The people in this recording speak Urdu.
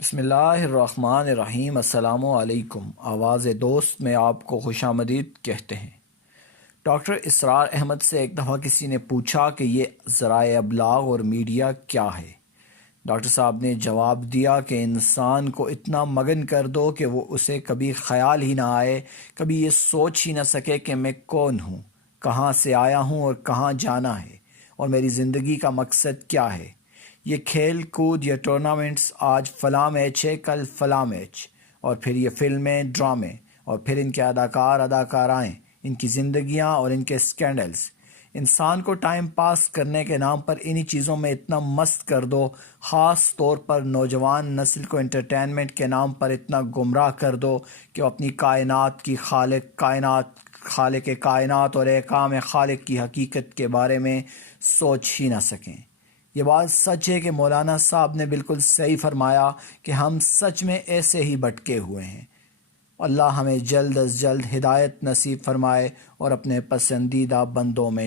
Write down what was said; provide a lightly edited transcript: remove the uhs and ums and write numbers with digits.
بسم اللہ الرحمن الرحیم۔ السلام علیکم۔ آواز دوست میں آپ کو خوش آمدید کہتے ہیں۔ ڈاکٹر اسرار احمد سے ایک دفعہ کسی نے پوچھا کہ یہ ذرائع ابلاغ اور میڈیا کیا ہے۔ ڈاکٹر صاحب نے جواب دیا کہ انسان کو اتنا مگن کر دو کہ وہ اسے کبھی خیال ہی نہ آئے، کبھی یہ سوچ ہی نہ سکے کہ میں کون ہوں، کہاں سے آیا ہوں اور کہاں جانا ہے، اور میری زندگی کا مقصد کیا ہے۔ یہ کھیل کود یا ٹورنامنٹس، آج فلاں میچ ہے کل فلاں میچ، اور پھر یہ فلمیں، ڈرامے، اور پھر ان کے اداکار اداکارائیں، ان کی زندگیاں اور ان کے سکینڈلز۔ انسان کو ٹائم پاس کرنے کے نام پر انہی چیزوں میں اتنا مست کر دو، خاص طور پر نوجوان نسل کو انٹرٹینمنٹ کے نام پر اتنا گمراہ کر دو کہ وہ اپنی کائنات کی خالق کائنات اور احکام خالق کی حقیقت کے بارے میں سوچ ہی نہ سکیں۔ یہ بات سچ ہے کہ مولانا صاحب نے بالکل صحیح فرمایا کہ ہم سچ میں ایسے ہی بھٹکے ہوئے ہیں۔ اللہ ہمیں جلد از جلد ہدایت نصیب فرمائے اور اپنے پسندیدہ بندوں میں